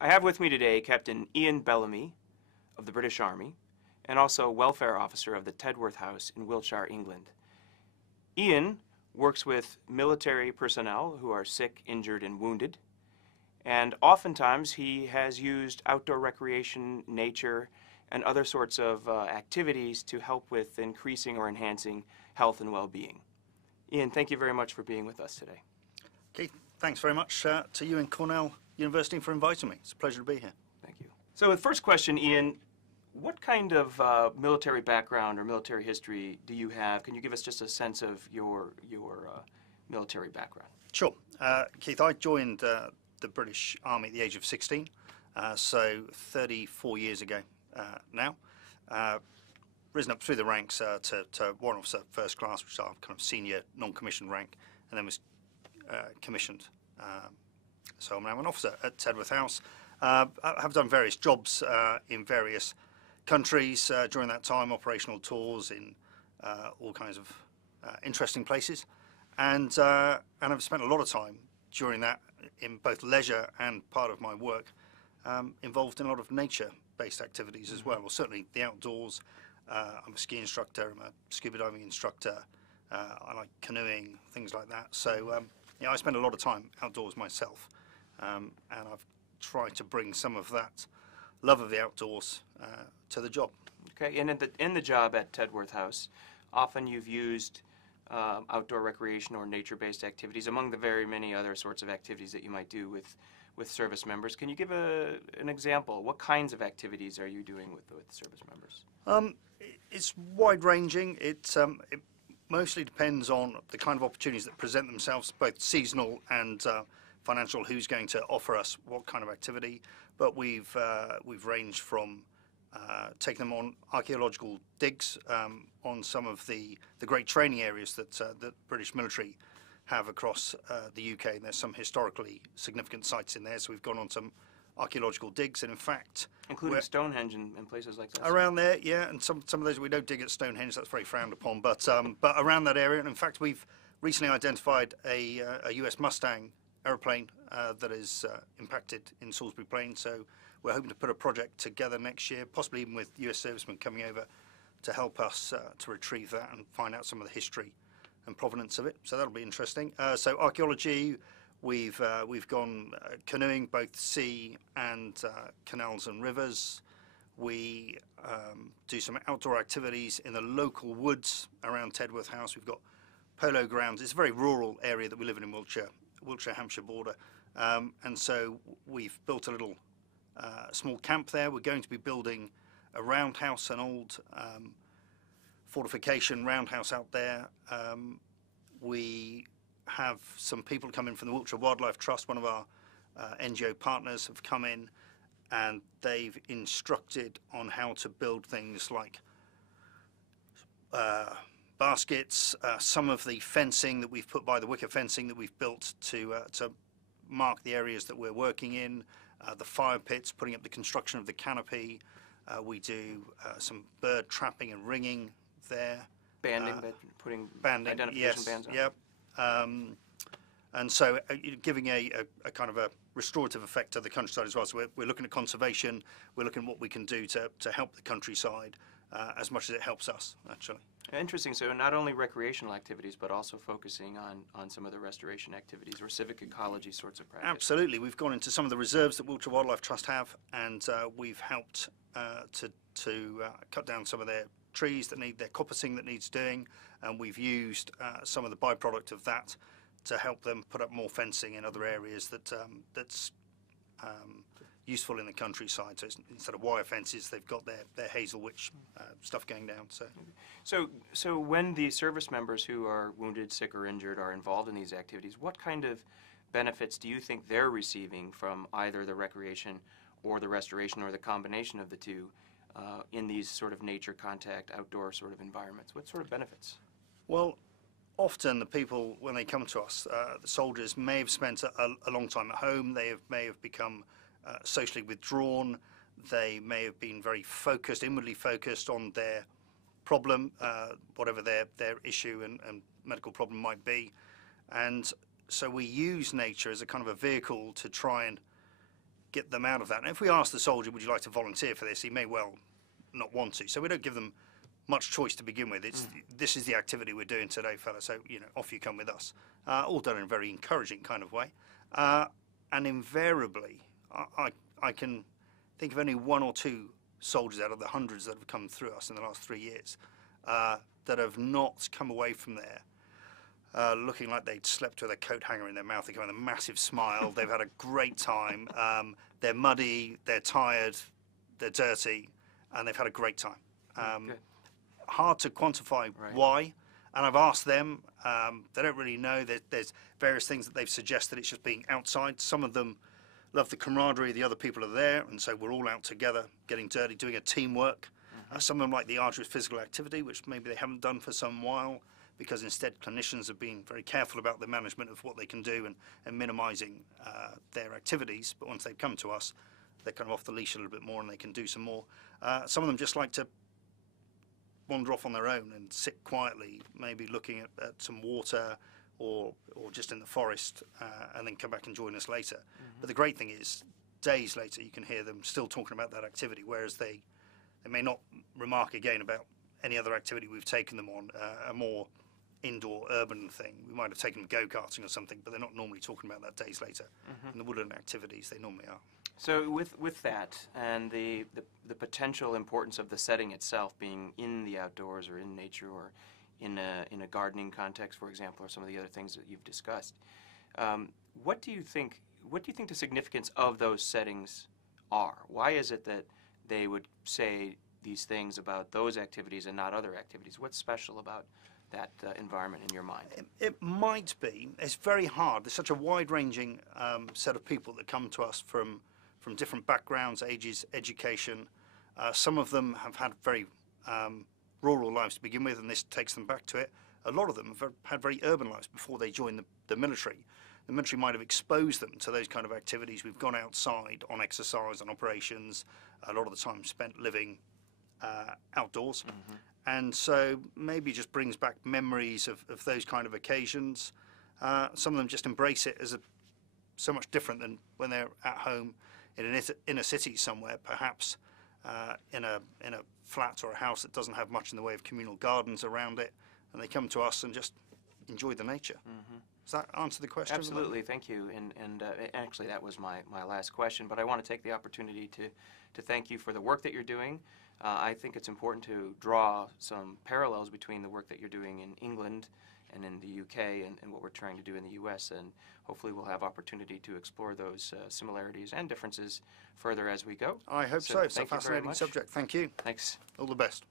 I have with me today Captain Ian Bellamy of the British Army and also Welfare Officer of the Tedworth House in Wiltshire, England. Ian works with military personnel who are sick, injured, and wounded, and oftentimes he has used outdoor recreation, nature, and other sorts of activities to help with increasing or enhancing health and well-being. Ian, thank you very much for being with us today. Keith, thanks very much to you and Cornell University for inviting me. It's a pleasure to be here. Thank you. So the first question, Ian, what kind of military background or military history do you have? Can you give us just a sense of your military background? Sure. Keith, I joined the British Army at the age of 16, so 34 years ago now. Risen up through the ranks to Warrant Officer First Class, which is our kind of senior non-commissioned rank, and then was commissioned. So I'm now an officer at Tedworth House. I have done various jobs in various countries during that time, operational tours in all kinds of interesting places, and I've spent a lot of time during that in both leisure and part of my work involved in a lot of nature-based activities as well, or certainly the outdoors. I'm a ski instructor, I'm a scuba diving instructor, I like canoeing, things like that. So I spend a lot of time outdoors myself, and I've tried to bring some of that love of the outdoors to the job. Okay, and in the job at Tedworth House, often you've used outdoor recreation or nature-based activities among the very many other sorts of activities that you might do with service members. Can you give an example? What kinds of activities are you doing with service members? It's wide-ranging. It mostly depends on the kind of opportunities that present themselves, both seasonal and financial, who's going to offer us what kind of activity. But we've ranged from taking them on archaeological digs on some of the great training areas that the British military have across the UK, and there's some historically significant sites in there, so we've gone on some archaeological digs, and in fact... Including Stonehenge and places like that? Around there, yeah, and some of those we don't dig at Stonehenge, that's very frowned upon, but around that area, and in fact we've recently identified a US Mustang aeroplane that is impacted in Salisbury Plain, so we're hoping to put a project together next year, possibly even with US servicemen coming over to help us to retrieve that and find out some of the history and provenance of it, so that'll be interesting. So archaeology, we've gone canoeing, both sea and canals and rivers. We do some outdoor activities in the local woods around Tedworth House. We've got polo grounds. It's a very rural area that we live in Wiltshire-Hampshire border, and so we've built a little small camp there. We're going to be building a roundhouse, an old fortification roundhouse out there. We have some people come in from the Wiltshire Wildlife Trust. One of our NGO partners have come in, and they've instructed on how to build things like baskets, some of the fencing that we've put by, the wicker fencing that we've built to mark the areas that we're working in, the fire pits, putting up the construction of the canopy. We do some bird trapping and ringing there. Banding, putting banding, identification bands on. Yep. And so giving a kind of a restorative effect to the countryside as well. So we're looking at conservation, we're looking at what we can do to help the countryside as much as it helps us, actually. Interesting. So not only recreational activities, but also focusing on some of the restoration activities or civic ecology sorts of practice. Absolutely. We've gone into some of the reserves that Wiltshire Wildlife Trust have, and we've helped to cut down some of their trees that need their coppicing that needs doing, and we've used some of the byproduct of that to help them put up more fencing in other areas that's useful in the countryside. So instead of wire fences, they've got their hazel witch stuff going down. So when the service members who are wounded, sick, or injured are involved in these activities, what kind of benefits do you think they're receiving from either the recreation or the restoration or the combination of the two in these sort of nature contact, outdoor sort of environments? What sort of benefits? Well, often the people, when they come to us, the soldiers may have spent a long time at home. They may have become socially withdrawn. They may have been very focused, inwardly focused on their problem, whatever their issue and medical problem might be. And so we use nature as a kind of a vehicle to try and get them out of that. And if we ask the soldier, would you like to volunteer for this, he may well not want to. So we don't give them much choice to begin with. It's this is the activity we're doing today, fella. So off you come with us. All done in a very encouraging kind of way. And invariably, I can think of only one or two soldiers out of the hundreds that have come through us in the last 3 years that have not come away from there looking like they'd slept with a coat hanger in their mouth. They come with a massive smile. They've had a great time. They're muddy, they're tired, they're dirty, and they've had a great time. Hard to quantify why. And I've asked them, they don't really know. There's various things that they've suggested. It's just being outside. Some of them love the camaraderie, the other people are there, and so we're all out together, getting dirty, doing a teamwork. Some of them like the arduous physical activity, which maybe they haven't done for some while, because instead clinicians have been very careful about the management of what they can do and minimising their activities. But once they've come to us, they're kind of off the leash a little bit more and they can do some more. Some of them just like to wander off on their own and sit quietly, maybe looking at some water or just in the forest, and then come back and join us later. But the great thing is, days later you can hear them still talking about that activity, whereas they may not remark again about any other activity we've taken them on, a more indoor urban thing. We might have taken them go-karting or something, but they're not normally talking about that days later. In the woodland activities, they normally are. So with that and the potential importance of the setting itself being in the outdoors or in nature or in a gardening context, for example, or some of the other things that you've discussed, what do you think the significance of those settings are? Why is it that they would say these things about those activities and not other activities? What's special about that environment in your mind? It might be. It's very hard. There's such a wide-ranging set of people that come to us from different backgrounds, ages, education. Some of them have had very rural lives to begin with, and this takes them back to it. A lot of them have had very urban lives before they joined the military. The military might have exposed them to those kind of activities. We've gone outside on exercise, on operations, a lot of the time spent living outdoors. And so maybe it just brings back memories of those kind of occasions. Some of them just embrace it as so much different than when they're at home in a city somewhere, perhaps in a flat or a house that doesn't have much in the way of communal gardens around it, and they come to us and just enjoy the nature. Does that answer the question? Absolutely, thank you. And actually, that was my last question. But I want to take the opportunity to thank you for the work that you're doing. I think it's important to draw some parallels between the work that you're doing in England and in the UK and what we're trying to do in the US, and hopefully we'll have opportunity to explore those similarities and differences further as we go. I hope so. It's a fascinating subject. Thank you. Thanks. All the best.